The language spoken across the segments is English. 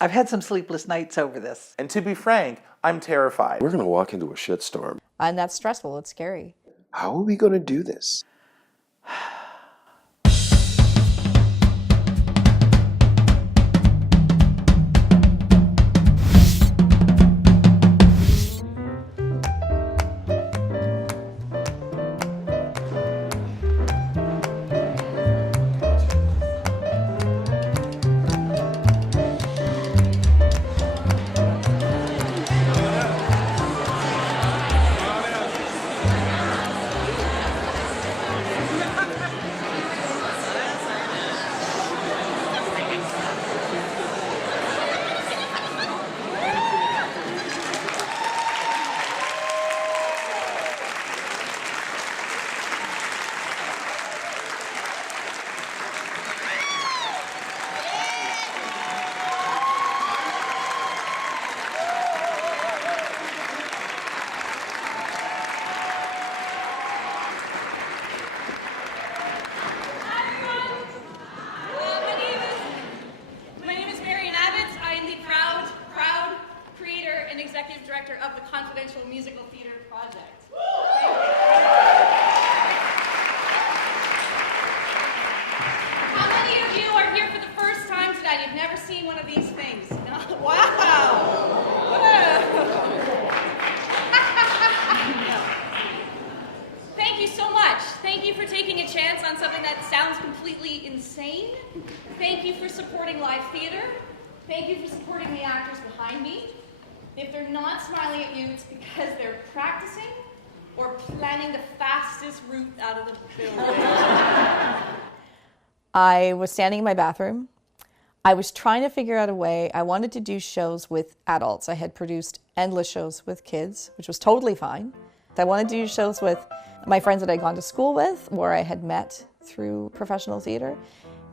I've had some sleepless nights over this. And to be frank, I'm terrified. We're gonna walk into a shitstorm. And that's stressful, it's scary. How are we gonna do this? My name is Marion Abbott. I am the proud creator and executive director of the Confidential Musical Theater Project. How many of you are here for the first time tonight? You've never seen one of these things. Wow! Thank you so much. Thank you for taking a chance on something that sounds completely insane. Thank you for supporting live theater. Thank you for supporting the actors behind me. If they're not smiling at you, it's because they're practicing or planning the fastest route out of the building. I was standing in my bathroom. I was trying to figure out a way. I wanted to do shows with adults. I had produced endless shows with kids, which was totally fine. I wanted to do shows with my friends that I'd gone to school with, or I had met through professional theater.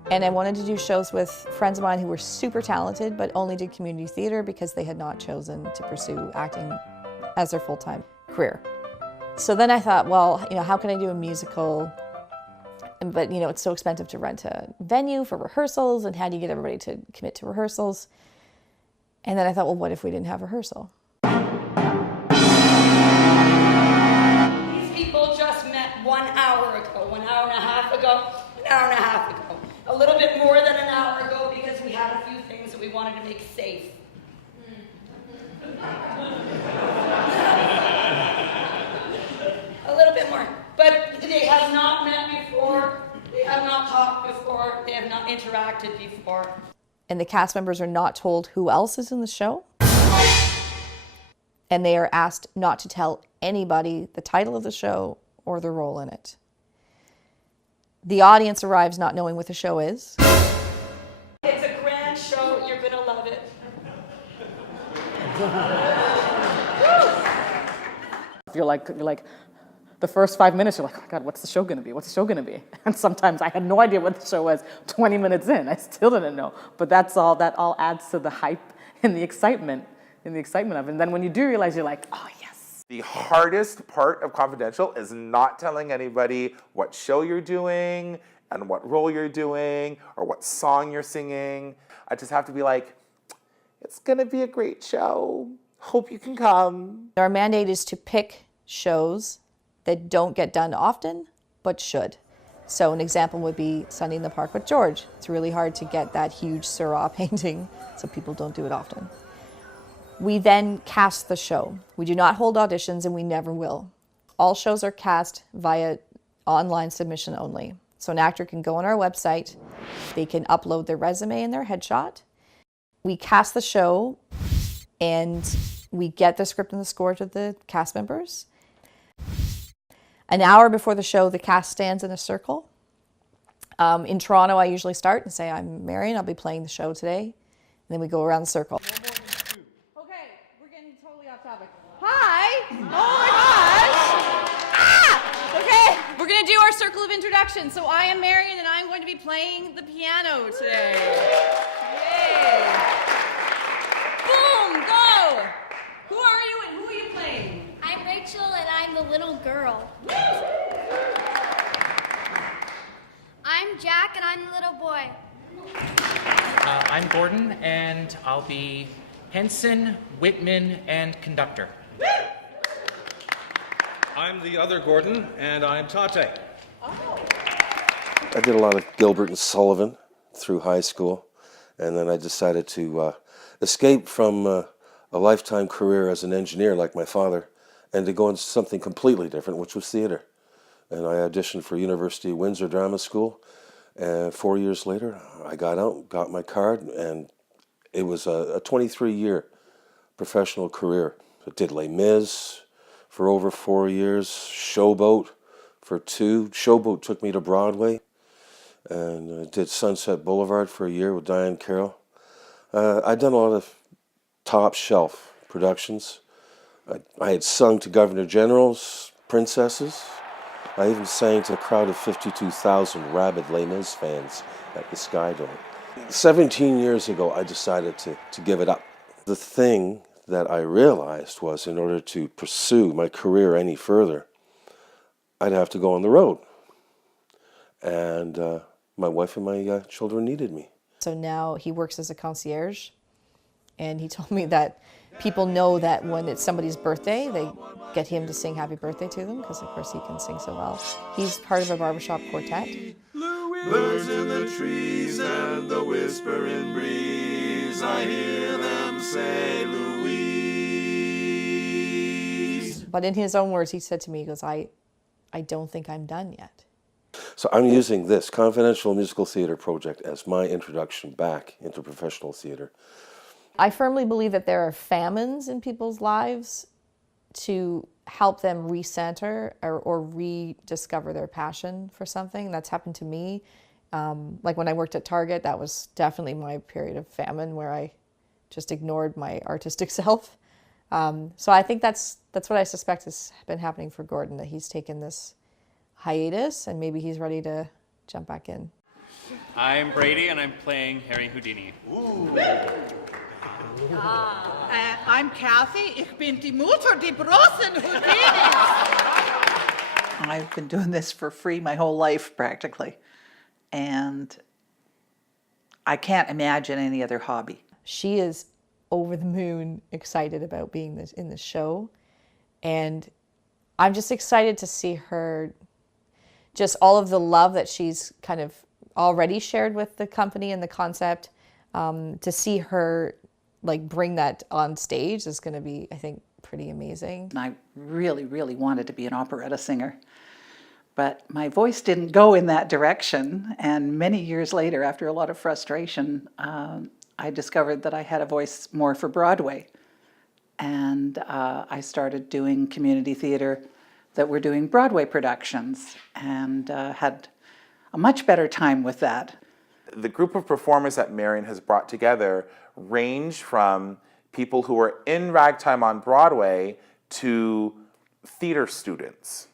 And I wanted to do shows with friends of mine who were super talented, but only did community theater because they had not chosen to pursue acting as their full-time career. So then I thought, well, how can I do a musical? But, it's so expensive to rent a venue for rehearsals, and how do you get everybody to commit to rehearsals? And then I thought, well, what if we didn't have rehearsal? These people just met 1 hour ago, 1 hour and a half ago, an hour and a half ago. A little bit more than an hour ago because we had a few things that we wanted to make safe. A little bit more. But they have not met before, they have not talked before, they have not interacted before. And the cast members are not told who else is in the show. And they are asked not to tell anybody the title of the show or their role in it. The audience arrives not knowing what the show is. It's a grand show, you're gonna love it. You're like, the first 5 minutes, you're like, oh my God, what's the show gonna be? What's the show gonna be? And sometimes I had no idea what the show was 20 minutes in. I still didn't know. But that all adds to the hype and the excitement of it. And then when you do realize, you're like, oh yes. The hardest part of Confidential is not telling anybody what show you're doing and what role you're doing or what song you're singing. I just have to be like, it's gonna be a great show. Hope you can come. Our mandate is to pick shows that don't get done often, but should. So an example would be Sunday in the Park with George. It's really hard to get that huge Seurat painting, so people don't do it often. We then cast the show. We do not hold auditions, and we never will. All shows are cast via online submission only. So an actor can go on our website, they can upload their resume and their headshot. We cast the show, and we get the script and the score to the cast members. An hour before the show, the cast stands in a circle. In Toronto, I usually start and say, I'm Marion, I'll be playing the show today. And then we go around the circle. Okay, we're getting totally off topic. Hi! Oh my gosh! Ah! Okay, we're gonna do our circle of introduction. So I am Marion, and I'm going to be playing the piano today. Yay! Boom! Go! Who are you and who are you playing? I'm Rachel, and I'm the little girl. Woo! I'm Jack, and I'm the little boy. I'm Gordon, and I'll be Henson, Whitman, and conductor. I'm the other Gordon, and I'm Tate. I did a lot of Gilbert and Sullivan through high school, and then I decided to escape from a lifetime career as an engineer like my father and to go into something completely different, which was theater. And I auditioned for University of Windsor Drama School, and 4 years later I got out, got my card, and it was a 23-year professional career. I did Les Mis for over 4 years, Showboat for 2. Showboat took me to Broadway, and I did Sunset Boulevard for a year with Diane Carroll. I'd done a lot of top shelf productions. I had sung to Governor Generals, princesses. I even sang to a crowd of 52,000 rabid Les Mis fans at the Sky Dome. 17 years ago, I decided to give it up. The thing that I realized was, in order to pursue my career any further, I'd have to go on the road. And my wife and my children needed me. So now he works as a concierge, and he told me that people know that when it's somebody's birthday, they get him to sing happy birthday to them, because of course he can sing so well. He's part of a barbershop quartet. Birds in the trees and the whispering breeze, I hear them say Louise. But in his own words, he said to me, he goes, I don't think I'm done yet. So I'm using this Confidential Musical Theater project as my introduction back into professional theater. I firmly believe that there are famines in people's lives to help them recenter or rediscover their passion for something. That's happened to me. Like when I worked at Target, that was definitely my period of famine where I just ignored my artistic self. So I think that's what I suspect has been happening for Gordon, that he's taken this hiatus and maybe he's ready to jump back in. I'm Brady and I'm playing Harry Houdini. I'm Kathy. Ich bin die Mutter, die großen Houdinis. I've been doing this for free my whole life, practically. And I can't imagine any other hobby. She is over the moon excited about being in this show. And I'm just excited to see her, just all of the love that she's kind of already shared with the company and the concept, to see her like bring that on stage is going to be, I think, pretty amazing. And I really, really wanted to be an operetta singer. But my voice didn't go in that direction. And many years later, after a lot of frustration, I discovered that I had a voice more for Broadway. And I started doing community theater that were doing Broadway productions, and had a much better time with that. The group of performers that Marion has brought together range from people who are in ragtime on Broadway to theater students.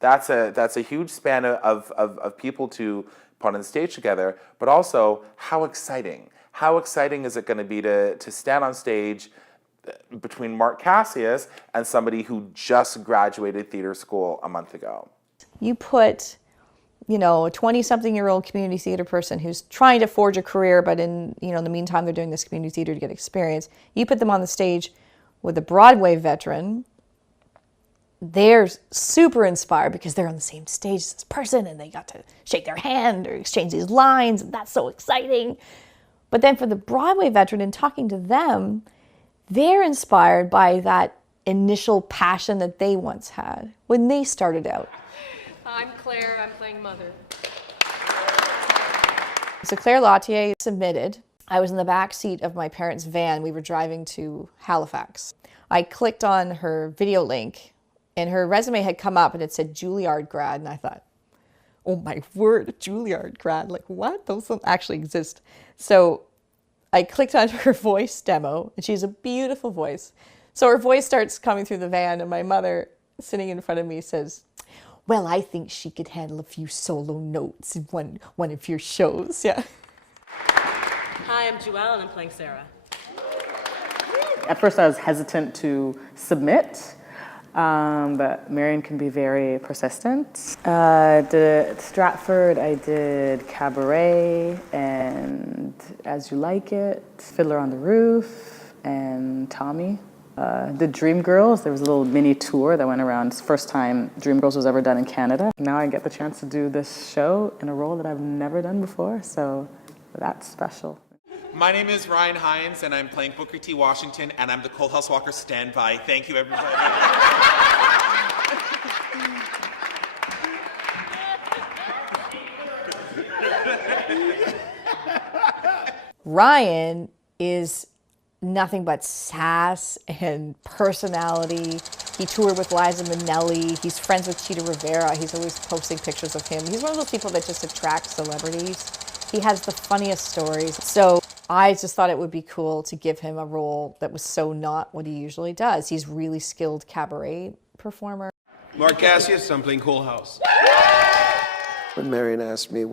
That's a huge span of people to put on stage together, but also how exciting. How exciting is it going to be to stand on stage between Mark Cassius and somebody who just graduated theater school a month ago? You put, a 20-something-year-old community theater person who's trying to forge a career, but in the meantime they're doing this community theater to get experience. You put them on the stage with a Broadway veteran. They're super inspired because they're on the same stage as this person and they got to shake their hand or exchange these lines, and that's so exciting. But then for the Broadway veteran, in talking to them, they're inspired by that initial passion that they once had when they started out. I'm Claire, I'm playing Mother. So Claire Lautier submitted. I was in the back seat of my parents' van. We were driving to Halifax. I clicked on her video link and her resume had come up and it said Juilliard grad, and I thought, oh my word, a Juilliard grad, like what? Those don't actually exist. So I clicked on her voice demo, and she has a beautiful voice. So her voice starts coming through the van, and my mother, sitting in front of me, says, well, I think she could handle a few solo notes in one of your shows. Yeah. Hi, I'm Joelle, and I'm playing Sarah. At first I was hesitant to submit. But Marion can be very persistent. Did Stratford, I did Cabaret and As You Like It, Fiddler on the Roof, and Tommy. Did Dreamgirls. There was a little mini tour that went around. It's the first time Dreamgirls was ever done in Canada. Now I get the chance to do this show in a role that I've never done before, so that's special. My name is Ryan Hines, and I'm playing Booker T. Washington, and I'm the Cole House Walker standby. Thank you, everybody. Ryan is nothing but sass and personality. He toured with Liza Minnelli. He's friends with Cheetah Rivera. He's always posting pictures of him. He's one of those people that just attract celebrities. He has the funniest stories. So I just thought it would be cool to give him a role that was so not what he usually does. He's a really skilled cabaret performer. Mark Cassius, I'm playing Cole House. When Marion asked me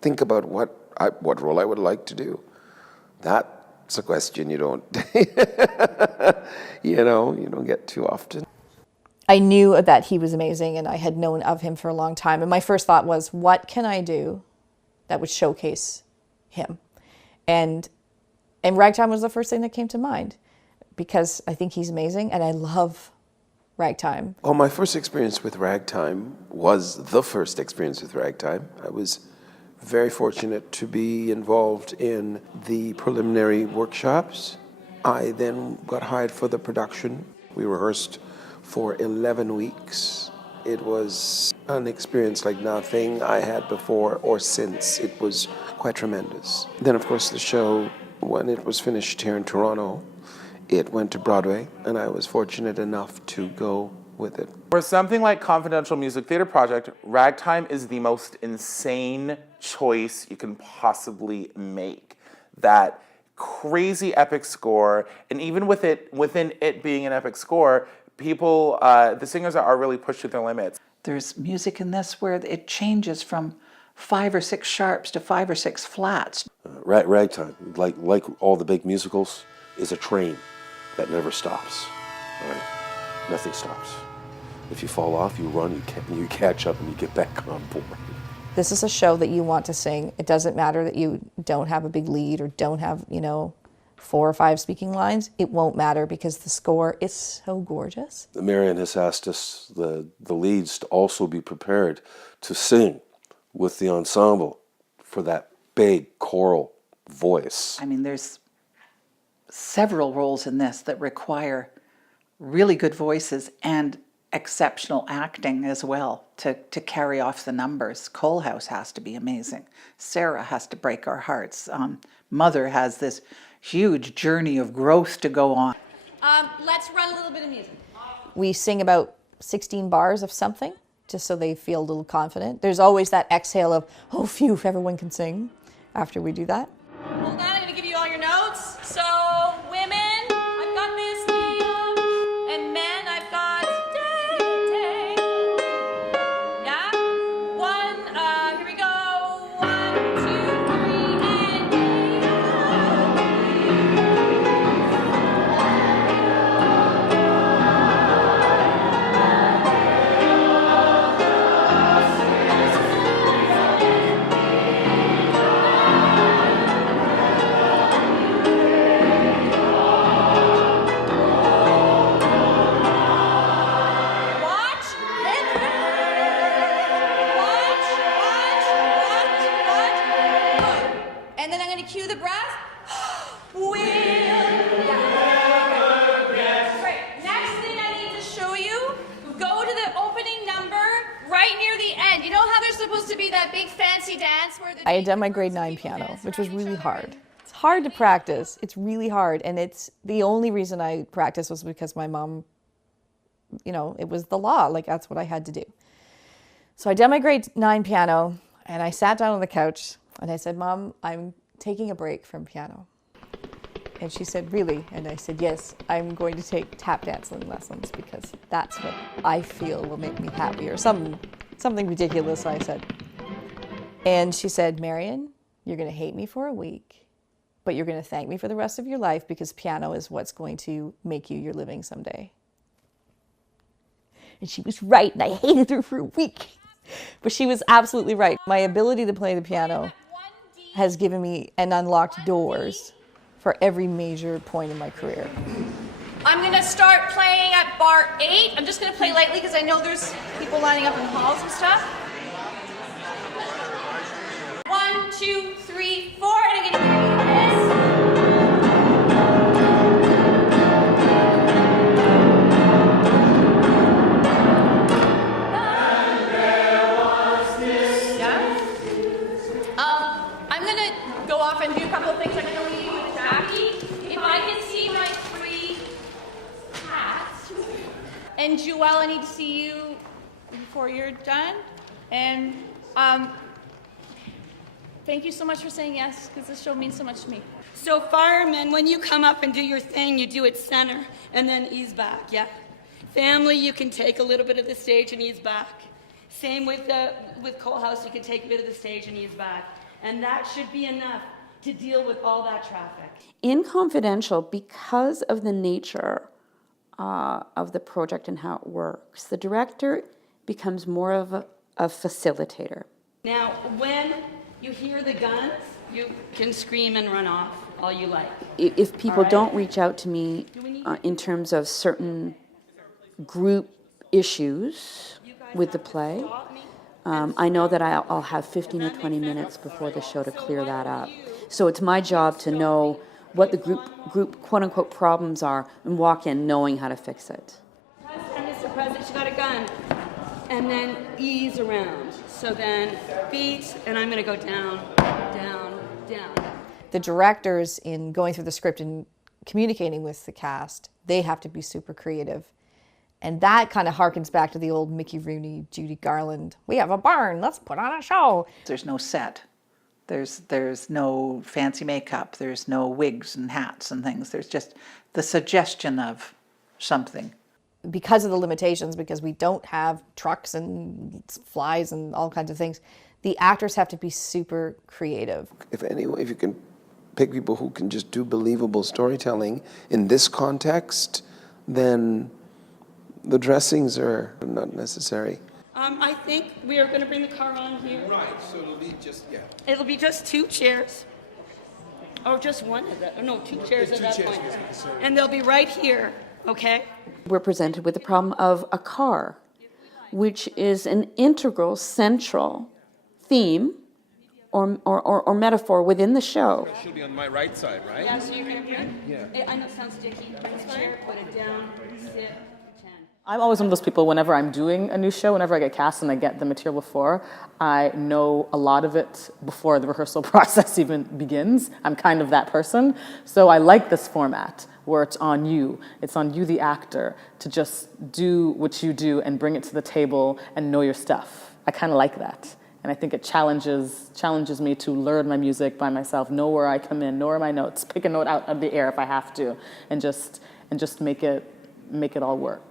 think about what role I would like to do, that's a question you don't, you don't get too often. I knew that he was amazing, and I had known of him for a long time. And my first thought was, what can I do that would showcase him? And Ragtime was the first thing that came to mind, because I think he's amazing, and I love Ragtime. Well, my first experience with Ragtime was the first experience with Ragtime. I was very fortunate to be involved in the preliminary workshops. I then got hired for the production. We rehearsed for 11 weeks. It was an experience like nothing I had before or since. It was quite tremendous. Then, of course, the show, when it was finished here in Toronto, it went to Broadway, and I was fortunate enough to go with it. For something like Confidential Music Theater Project, Ragtime is the most insane choice you can possibly make. That crazy epic score, and even within it being an epic score, people, the singers are really pushed to their limits. There's music in this where it changes from 5 or 6 sharps to 5 or 6 flats. Ragtime, like all the big musicals, is a train that never stops. All right? Nothing stops. If you fall off, you run, you catch up, and you get back on board. This is a show that you want to sing. It doesn't matter that you don't have a big lead or don't have, 4 or 5 speaking lines. It won't matter because the score is so gorgeous. Marion has asked us, the leads, to also be prepared to sing with the ensemble for that big choral voice. I mean, there's several roles in this that require really good voices and exceptional acting as well to carry off the numbers. Cole House has to be amazing. Sarah has to break our hearts. Mother has this huge journey of growth to go on. Let's run a little bit of music. We sing about 16 bars of something, just so they feel a little confident. There's always that exhale of, oh, phew, if everyone can sing after we do that. Hold on, I'm gonna give you all your notes. So, women, I've got this day, and men, I've got day. Yeah? Here we go. 1, 2, 3, and and then I'm going to cue the breath. Right. Next thing I need to show you, go to the opening number right near the end. You know how there's supposed to be that big fancy dance where I had done my grade 9 piano, which was really hard. It's hard to practice. It's really hard. And it's the only reason I practiced was because my mom, it was the law. Like, that's what I had to do. So I did my grade 9 piano, and I sat down on the couch, and I said, Mom, I'm taking a break from piano. And she said, really? And I said, yes, I'm going to take tap dancing lessons because that's what I feel will make me happy, or something ridiculous, I said. And she said, Marion, you're going to hate me for a week, but you're going to thank me for the rest of your life because piano is what's going to make you your living someday. And she was right, and I hated her for a week. But she was absolutely right. My ability to play the piano has given me and unlocked doors for every major point in my career. I'm gonna start playing at bar 8. I'm just gonna play lightly because I know there's people lining up in halls and stuff. 1, 2, 3, 4, and I'm gonna do this. I'm gonna go off and do a couple of things. I'm gonna leave you with Jackie. If I can see my 3 hats. And Joelle, I need to see you before you're done. And thank you so much for saying yes, because this show means so much to me. So firemen, when you come up and do your thing, you do it center and then ease back, yeah? Family, you can take a little bit of the stage and ease back. Same with Cole House, you can take a bit of the stage and ease back. And that should be enough to deal with all that traffic. In Confidential, because of the nature of the project and how it works, the director becomes more of a facilitator. Now, when you hear the guns, you can scream and run off all you like. If people don't reach out to me in terms of certain group issues with the play, I know that I'll have 15 or 20 minutes before the show to clear that up. So it's my job to know what the group quote-unquote problems are and walk in knowing how to fix it. Mr. President, she got a gun. And then ease around. So then beat, and I'm going to go down, down, down. The directors, in going through the script and communicating with the cast, they have to be super creative. And that kind of harkens back to the old Mickey Rooney, Judy Garland. We have a barn, let's put on a show. There's no set. There's no fancy makeup. There's no wigs and hats and things. There's just the suggestion of something. Because of the limitations, because we don't have trucks and flies and all kinds of things, the actors have to be super creative. If you can pick people who can just do believable storytelling in this context, then the dressings are not necessary. I think we are going to bring the car on here. Right, so it'll be just, yeah. It'll be just 2 chairs. Or just one of them. No, 2 chairs at that point. And they'll be right here, okay? We're presented with the problem of a car, which is an integral, central theme or metaphor within the show. She'll be on my right side, right? Yeah, so you can hear? Yeah. I know it sounds sticky. Bring the chair, put it down, sit, pretend. I'm always one of those people, whenever I'm doing a new show, whenever I get cast and I get the material before, I know a lot of it before the rehearsal process even begins. I'm kind of that person. So I like this format where it's on you, the actor, to just do what you do and bring it to the table and know your stuff. I kind of like that. And I think it challenges me to learn my music by myself, know where I come in, know where my notes, pick a note out of the air if I have to, and just make it all work.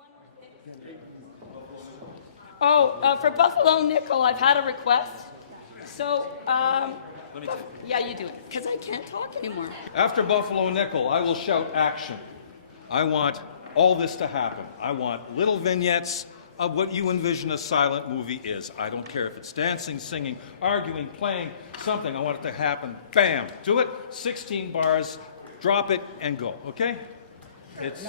Oh, for Buffalo Nickel, I've had a request. So, Let me take it. yeah, you do it, because I can't talk anymore. After Buffalo Nickel, I will shout action. I want all this to happen. I want little vignettes of what you envision a silent movie is. I don't care if it's dancing, singing, arguing, playing, something. I want it to happen. Bam! Do it. 16 bars. Drop it and go. Okay? It's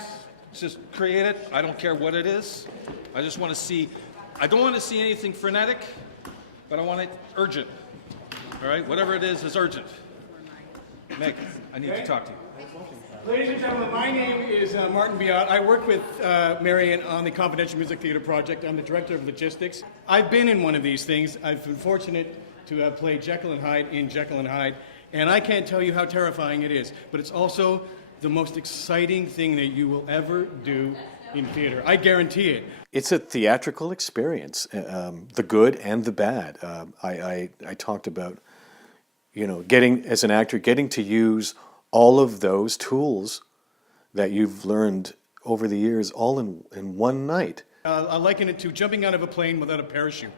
just create it. I don't care what it is. I just want to see. I don't want to see anything frenetic, but I want it urgent. All right? Whatever it is urgent. Meg, I need to talk to you. Ladies and gentlemen, my name is Martin Biot. I work with Marion on the Confidential Music Theater project. I'm the director of logistics. I've been in one of these things. I've been fortunate to have played Jekyll and Hyde in Jekyll and Hyde, and I can't tell you how terrifying it is, but it's also the most exciting thing that you will ever do in theater. I guarantee it. It's a theatrical experience, the good and the bad. I talked about, getting, as an actor, getting to use all of those tools that you've learned over the years all in one night. I liken it to jumping out of a plane without a parachute.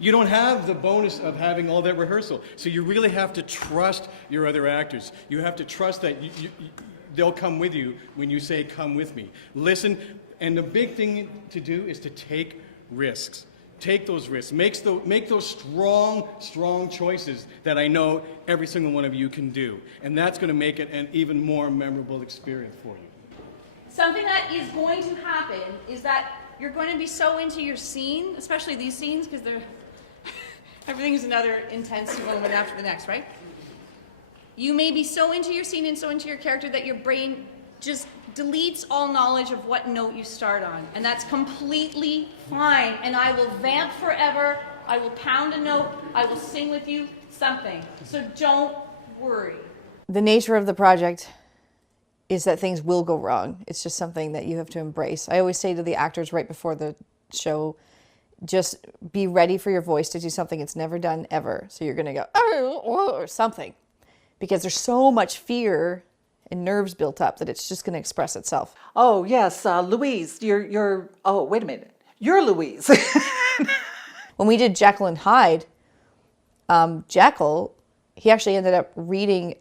You don't have the bonus of having all that rehearsal, so you really have to trust your other actors. You have to trust that they'll come with you when you say, come with me. Listen, And the big thing to do is to take risks. Take those risks. Make those strong choices that I know every single one of you can do. And that's going to make it an even more memorable experience for you. Something that is going to happen is that you're going to be so into your scene, especially these scenes, because everything is another intense moment after the next, right? You may be so into your scene and so into your character that your brain just deletes all knowledge of what note you start on. And that's completely fine. And I will vamp forever. I will pound a note. I will sing with you something. So don't worry. The nature of the project is that things will go wrong. It's just something that you have to embrace. I always say to the actors right before the show, just be ready for your voice to do something it's never done ever. So you're going to go, oh, or something. Because there's so much fear and nerves built up that it's just going to express itself. Oh, yes, Louise, oh, wait a minute. You're Louise. When we did Jekyll and Hyde, Jekyll, he actually ended up reading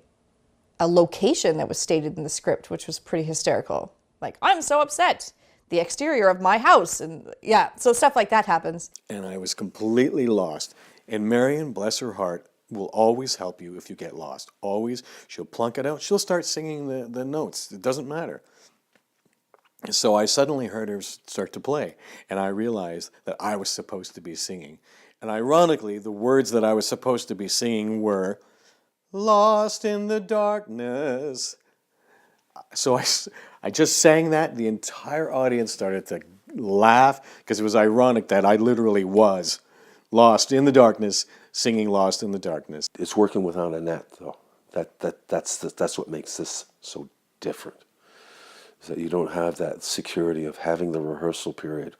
a location that was stated in the script, which was pretty hysterical. Like, I'm so upset. The exterior of my house. And yeah, so stuff like that happens. And I was completely lost. And Marion, bless her heart, will always help you if you get lost. Always. She'll plunk it out. She'll start singing the notes. It doesn't matter. So I suddenly heard her start to play, and I realized that I was supposed to be singing. And ironically, the words that I was supposed to be singing were, "Lost in the darkness." So I just sang that. The entire audience started to laugh because it was ironic that I literally was lost in the darkness, singing "Lost in the Darkness." It's working without a net, though. That's what makes this so different. Is that you don't have that security of having the rehearsal period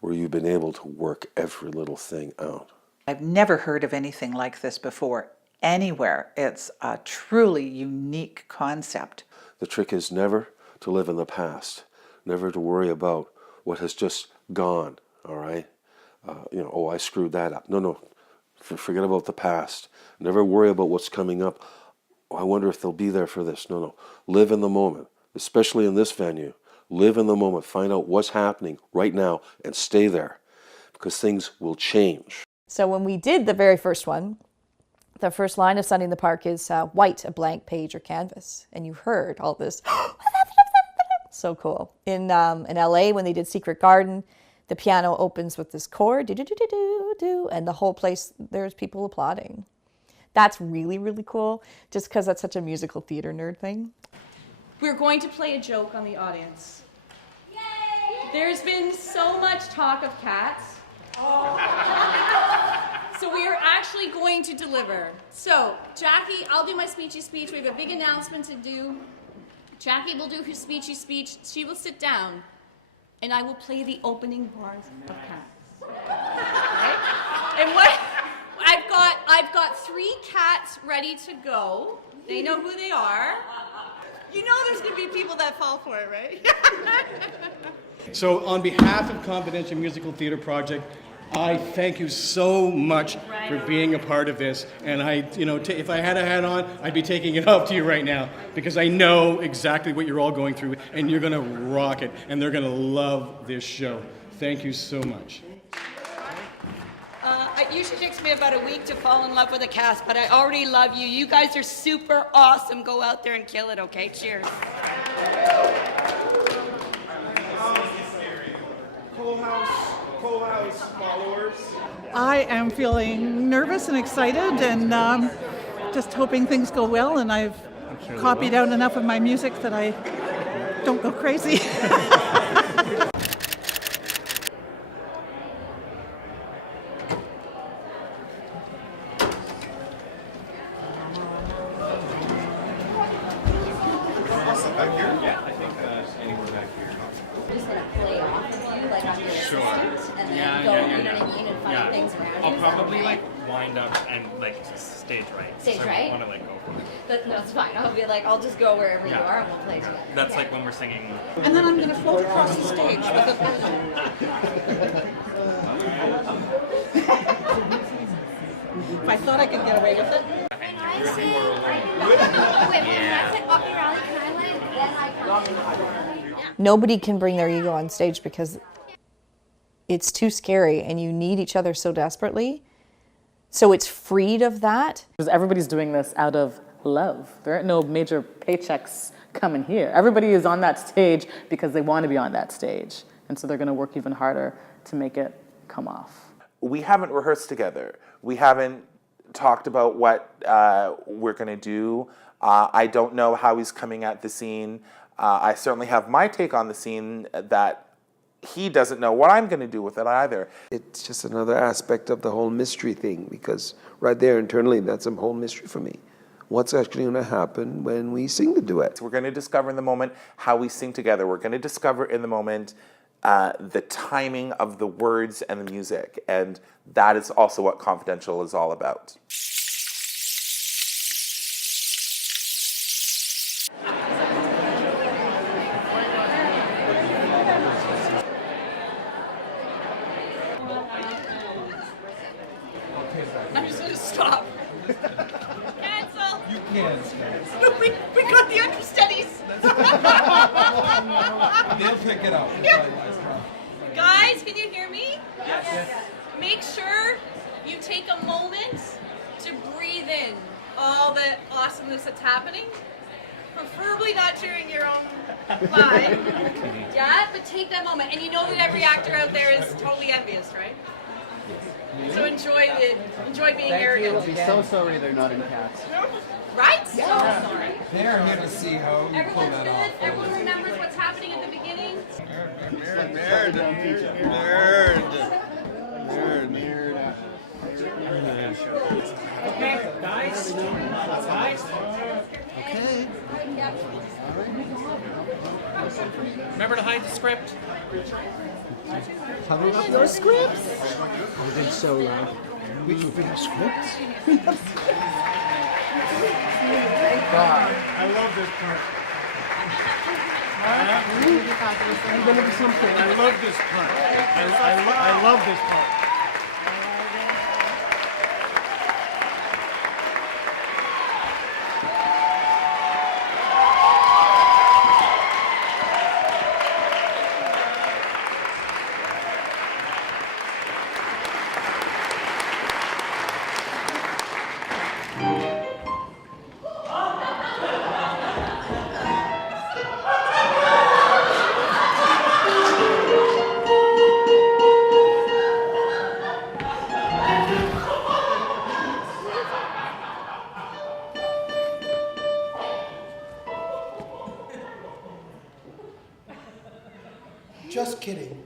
where you've been able to work every little thing out. I've never heard of anything like this before, anywhere. It's a truly unique concept. The trick is never to live in the past, never to worry about what has just gone, all right? Oh, I screwed that up. No, forget about the past. Never worry about what's coming up. Oh, I wonder if they'll be there for this. No. Live in the moment, especially in this venue. Live in the moment. Find out what's happening right now and stay there because things will change. So when we did the very first one, the first line of Sunday in the Park is white, a blank page or canvas. And you heard all this. So cool. In LA, when they did Secret Garden, the piano opens with this chord, do-do-do-do-do, and the whole place, there's people applauding. That's really, really cool, just because that's such a musical theater nerd thing. We're going to play a joke on the audience. Yay! There's been so much talk of cats. So we are actually going to deliver. So, Jackie, I'll do my speechy speech. We have a big announcement to do. Jackie will do her speechy speech. She will sit down, and I will play the opening bars of Cats. Right? And what I've got 3 cats ready to go. They know who they are. You know there's going to be people that fall for it, right? So on behalf of Confidential Musical Theater Project, I thank you so much for being a part of this. And if I had a hat on, I'd be taking it off to you right now because I know exactly what you're all going through and you're going to rock it and they're going to love this show. Thank you so much. It usually takes me about a week to fall in love with a cast, but I already love you. You guys are super awesome. Go out there and kill it, okay? Cheers. Coal House followers. I am feeling nervous and excited and just hoping things go well, and I've copied out enough of my music that I don't go crazy. Stage right. Stage so right? I want to go for it. That's fine. I'll be like, I'll just go wherever you are and we'll play together. That's like when we're singing. And then I'm going to float across the stage with If I thought I could get away with it. When I say, when I say up your alley, can I then I come in? Nobody can bring their ego on stage because it's too scary and you need each other so desperately. So it's freed of that. Because everybody's doing this out of love. There aren't no major paychecks coming here. Everybody is on that stage because they want to be on that stage. And so they're going to work even harder to make it come off. We haven't rehearsed together. We haven't talked about what we're going to do. I don't know how he's coming at the scene. I certainly have my take on the scene that he doesn't know what I'm going to do with it either. It's just another aspect of the whole mystery thing, because right there internally, that's a whole mystery for me. What's actually going to happen when we sing the duet? We're going to discover in the moment how we sing together. We're going to discover in the moment the timing of the words and the music. And that is also what Confidential is all about. I'm just gonna stop. Cancel. You can. No, we got the understudies. They'll pick it up. Guys, can you hear me? Yes. Make sure you take a moment to breathe in all the awesomeness that's happening. Preferably not during your own line. Yeah, but take that moment. And you know that every actor out there is totally envious, right? So enjoy being arrogant. I'll be so sorry they're not in cats. Right? Yeah. So sorry. They're here to see how you pull Everyone's that good? off. Everyone remembers what's happening at the beginning? Okay, guys. Okay. Remember to hide the script. Cover up your scripts. I've been so loud. We have scripts. Thank God. I love this part. I'm gonna do something. I love this part. I love this part. Just kidding.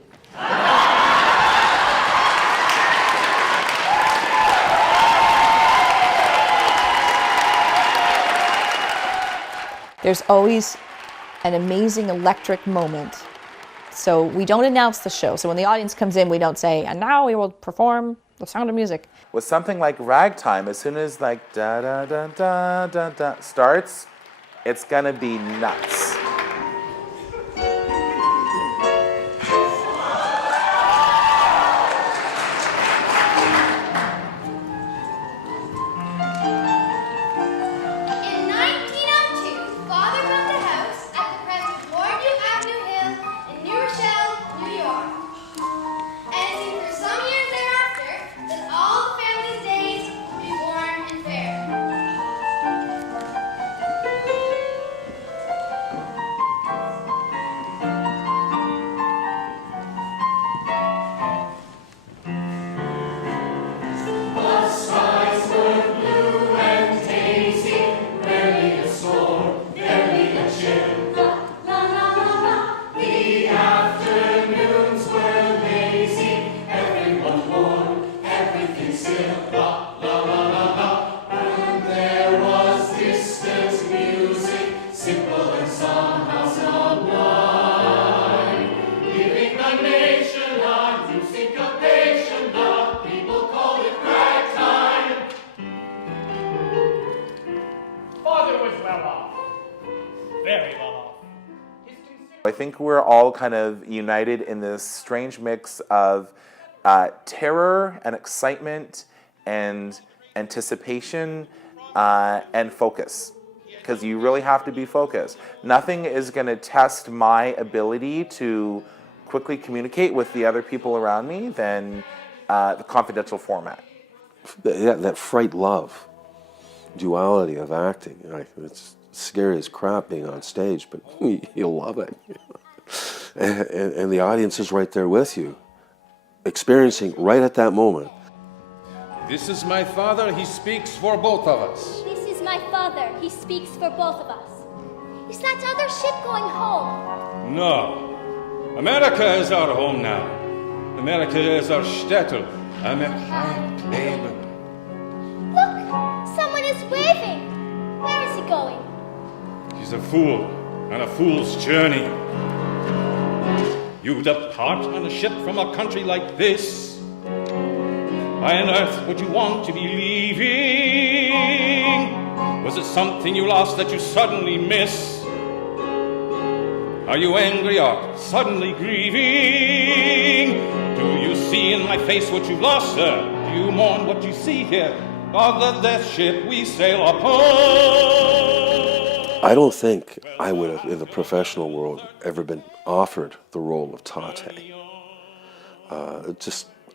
There's always an amazing electric moment. So we don't announce the show. So when the audience comes in, we don't say, and now we will perform The Sound of Music. With something like Ragtime, as soon as like da da da da da da starts, it's gonna be nuts. In 1902, Father built a house at the present Moorview Avenue Hill in New Rochelle, New York. And it seemed for some years thereafter that all the family's days would be warm and fair. The skies were blue and hazy, barely a storm, barely a chill. La la la la la. The afternoons were lazy, everyone warm, everything still. La la la la la. And there was distant music, simple and somehow sublime, giving the nation a new syncopation. The people called it ragtime. Father was well off. Very well off. I think we're all kind of united in this strange mix of terror and excitement and anticipation and focus. because you really have to be focused. Nothing is going to test my ability to quickly communicate with the other people around me than the confidential format. That fright love duality of acting. It's scary as crap being on stage, but you'll love it. And the audience is right there with you, experiencing right at that moment. This is my father, he speaks for both of us. This is my father. He speaks for both of us. Is that other ship going home? No. America is our home now. America is our shtetl. America Leben. Look, someone is waving. Where is he going? He's a fool on a fool's journey. You depart on a ship from a country like this. Why on earth would you want to be leaving? Was it something you lost that you suddenly miss? Are you angry or suddenly grieving? Do you see in my face what you've lost, sir? Do you mourn what you see here? Or the death ship we sail upon? I don't think I would have, in the professional world, ever been offered the role of Tate.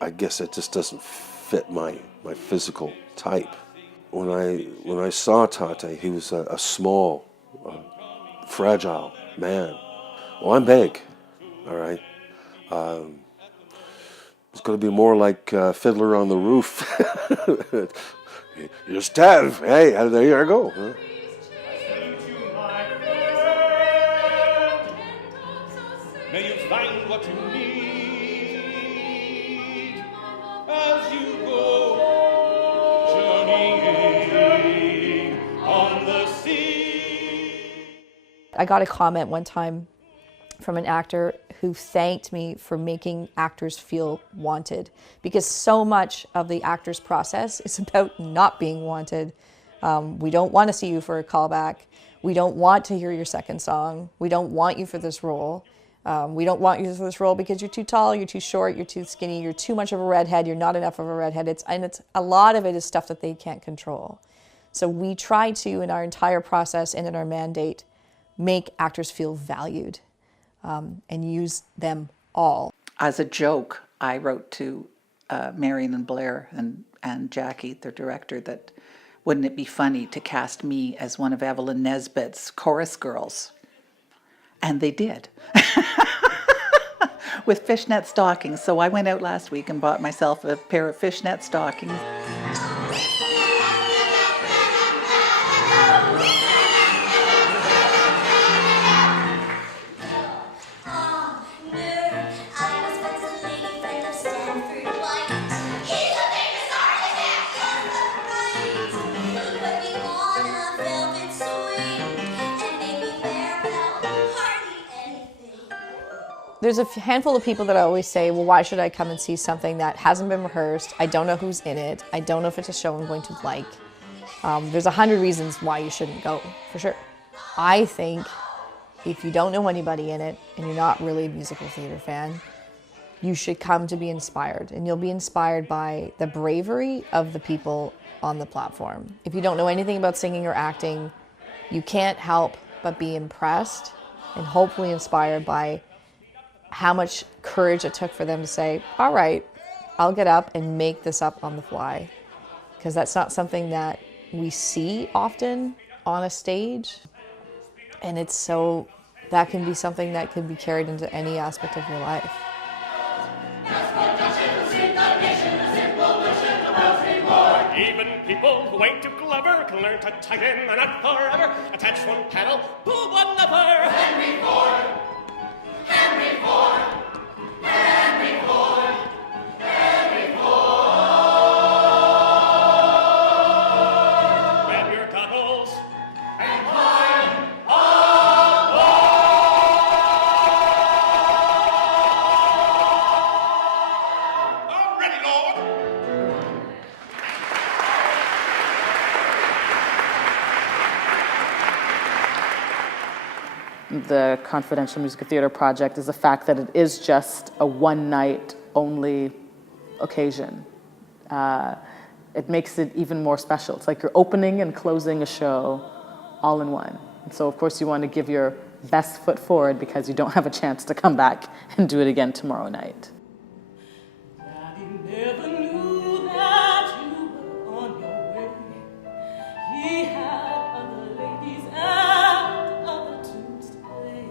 I guess it just doesn't fit my physical type. When I saw Tate, he was a small, fragile man. Well, I'm big, all right. It's going to be more like Fiddler on the Roof. Here's Ted. Hey, there you go. Huh? May you find what you need as you go journeying on the sea. I got a comment one time from an actor who thanked me for making actors feel wanted, because so much of the actor's process is about not being wanted. We don't want to see you for a callback. We don't want to hear your second song. We don't want you for this role. We don't want you for this role because you're too tall, you're too short, you're too skinny, you're too much of a redhead, you're not enough of a redhead. It's a lot of it is stuff that they can't control. So we try to, in our entire process and in our mandate, make actors feel valued and use them all. As a joke, I wrote to Marion and Blair and Jackie, their director, that wouldn't it be funny to cast me as one of Evelyn Nesbitt's chorus girls? And they did. With fishnet stockings. So I went out last week and bought myself a pair of fishnet stockings. There's a handful of people that I always say, well, why should I come and see something that hasn't been rehearsed? I don't know who's in it. I don't know if it's a show I'm going to like. There's 100 reasons why you shouldn't go, for sure. I think if you don't know anybody in it and you're not really a musical theater fan, you should come to be inspired. And you'll be inspired by the bravery of the people on the platform. If you don't know anything about singing or acting, you can't help but be impressed and hopefully inspired by how much courage it took for them to say, all right, I'll get up and make this up on the fly. Because that's not something that we see often on a stage. And it's so, that can be something that can be carried into any aspect of your life. Even people who ain't too clever can learn to tighten the knot forever. Attach one panel, pull one lever. Henry Ford. Henry Ford, Henry Ford, Henry Ford. Grab your goggles and climb aboard. Ready, Lord. The Confidential Musical Theater Project is the fact that it is just a one-night only occasion. It makes it even more special. It's like you're opening and closing a show all in one. And so of course you want to give your best foot forward because you don't have a chance to come back and do it again tomorrow night. Never knew that you were on your way. He had other ladies and other tunes to play.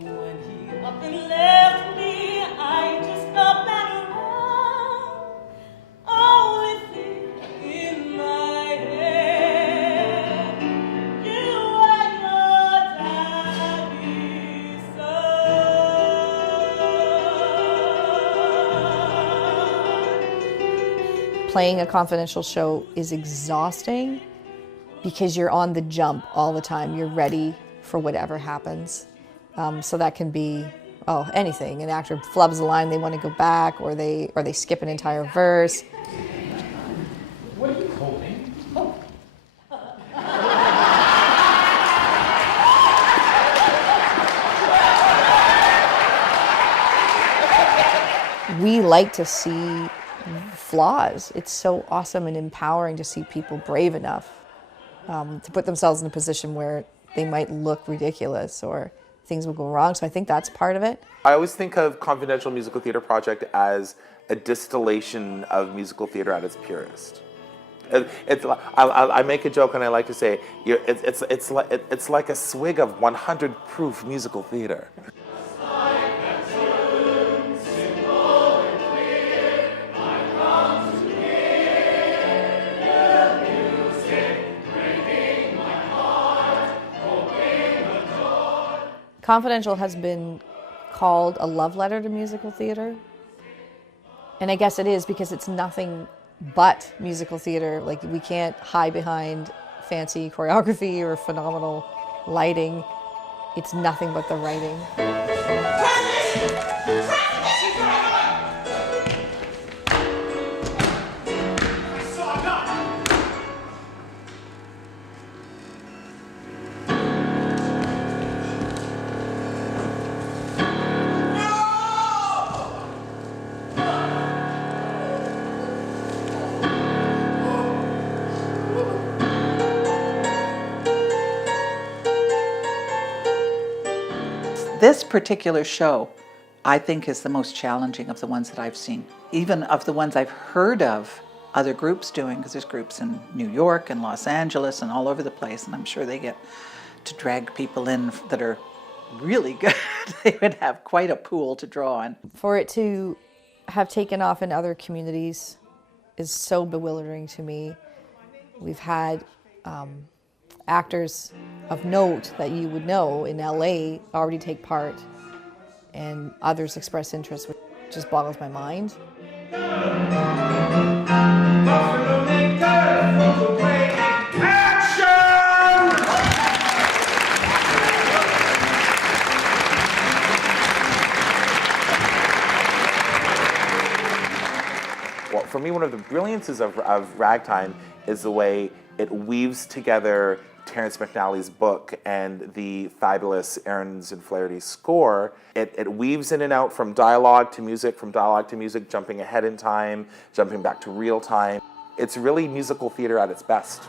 When he up and left me, I just felt that love only thing in my head. You are your daddy's son. Playing a confidential show is exhausting because you're on the jump all the time. You're ready for whatever happens. So that can be anything. An actor flubs a line, they want to go back, or they skip an entire verse. What are you holding? Oh. We like to see flaws. It's so awesome and empowering to see people brave enough to put themselves in a position where they might look ridiculous or things will go wrong. So I think that's part of it. I always think of Confidential Musical Theatre Project as a distillation of musical theatre at its purest. I make a joke and I like to say it's like a swig of 100 proof musical theatre. Confidential has been called a love letter to musical theatre. And I guess it is because it's nothing but musical theatre. Like, we can't hide behind fancy choreography or phenomenal lighting. It's nothing but the writing. This particular show, I think, is the most challenging of the ones that I've seen. Even of the ones I've heard of other groups doing, because there's groups in New York and Los Angeles and all over the place, and I'm sure they get to drag people in that are really good. They would have quite a pool to draw on. For it to have taken off in other communities is so bewildering to me. We've had actors of note that you would know in LA already take part, and others express interest, which just boggles my mind. Well, for me, one of the brilliances of Ragtime is the way it weaves together Terrence McNally's book and the fabulous Aarons and Flaherty score. It weaves in and out from dialogue to music, jumping ahead in time, jumping back to real time. It's really musical theater at its best.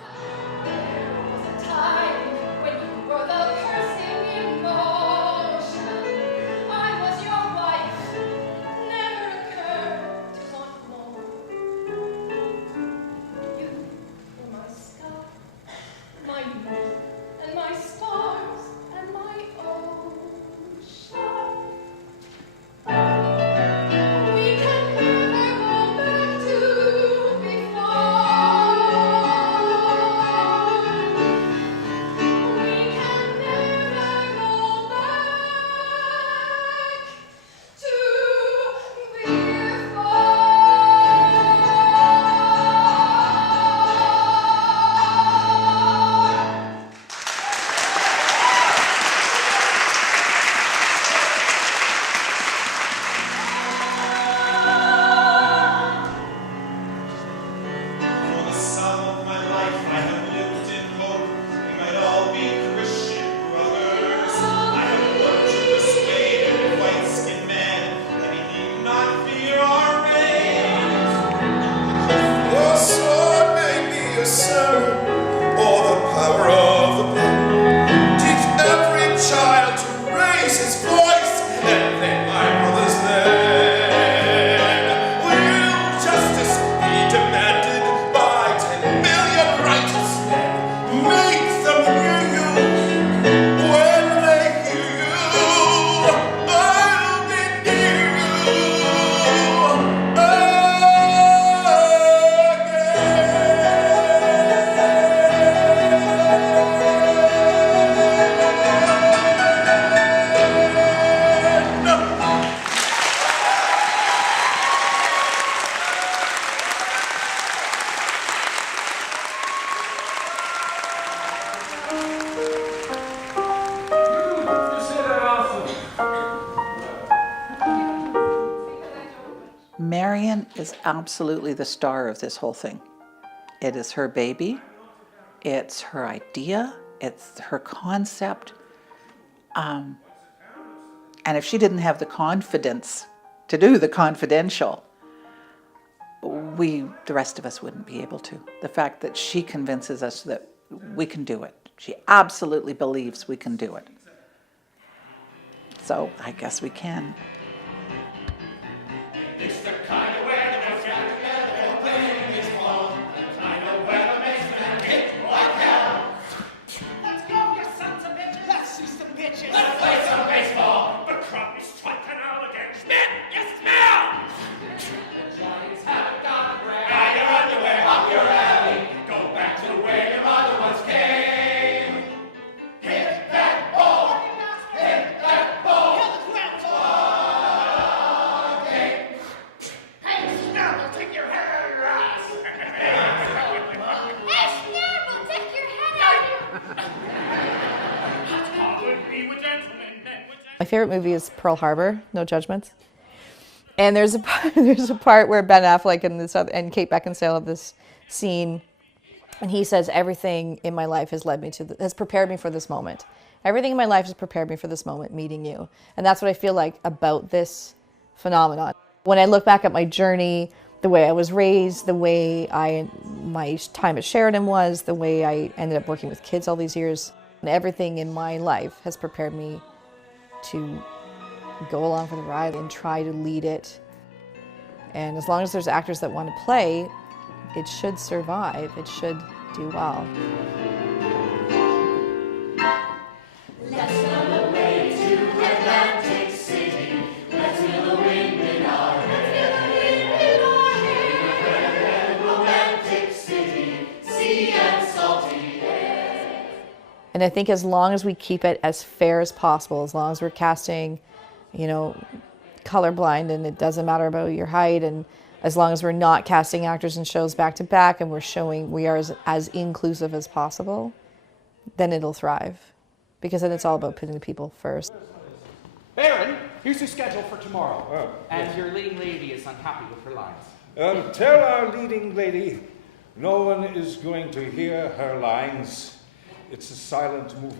Or the power of the is absolutely the star of this whole thing. It is her baby, it's her idea, it's her concept. And if she didn't have the confidence to do the confidential, the rest of us wouldn't be able to. The fact that she convinces us that we can do it. She absolutely believes we can do it. So I guess we can. It's the kind of weather that's got together, playing baseball, the kind of weather makes men hit like hell. Let's go, you sons of bitches. Let's see some bitches. Let's play some baseball. The crop is striking out again. Schmidt, you smell! The Giants haven't got a break. Now your underwear up your alley. Go back to where your mother once came. Hit that ball. Hit that ball. Hey, Snarl, take your head out of your ass. Hey, Snarl, take your head out My favorite movie is Pearl Harbor, No Judgments. And there's a part where Ben Affleck and Kate Beckinsale have this scene, and he says, everything in my life has prepared me for this moment. Everything in my life has prepared me for this moment, meeting you. And that's what I feel like about this phenomenon. When I look back at my journey, the way I was raised, the way my time at Sheridan was, the way I ended up working with kids all these years, and everything in my life has prepared me to go along for the ride and try to lead it. And as long as there's actors that want to play, it should survive, it should do well. Let's go away to Atlantic City. Let's feel the wind in our hair. Romantic city, sea and salty air. And I think as long as we keep it as fair as possible, as long as we're casting, colorblind and it doesn't matter about your height, and as long as we're not casting actors in shows back to back and we're showing we are as inclusive as possible, then it'll thrive. Because then it's all about putting the people first. Baron, here's your schedule for tomorrow. Oh, and your leading lady is unhappy with her lines. Tell our leading lady, no one is going to hear her lines. It's a silent movie.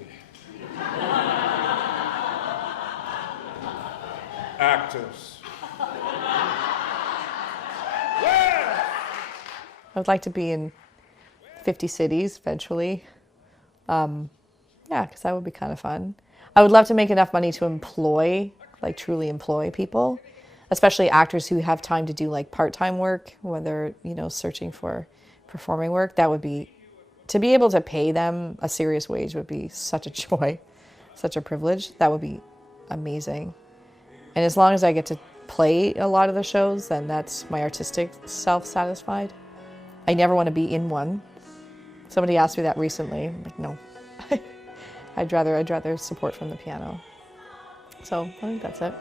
Actors. I would like to be in 50 cities eventually. Yeah, because that would be kind of fun. I would love to make enough money to truly employ people, especially actors who have time to do part-time work, whether, searching for performing work. That would be, to be able to pay them a serious wage would be such a joy, such a privilege. That would be amazing. And as long as I get to play a lot of the shows, then that's my artistic self satisfied. I never want to be in one. Somebody asked me that recently. I'm like, no. I'd rather support from the piano. So I think that's it.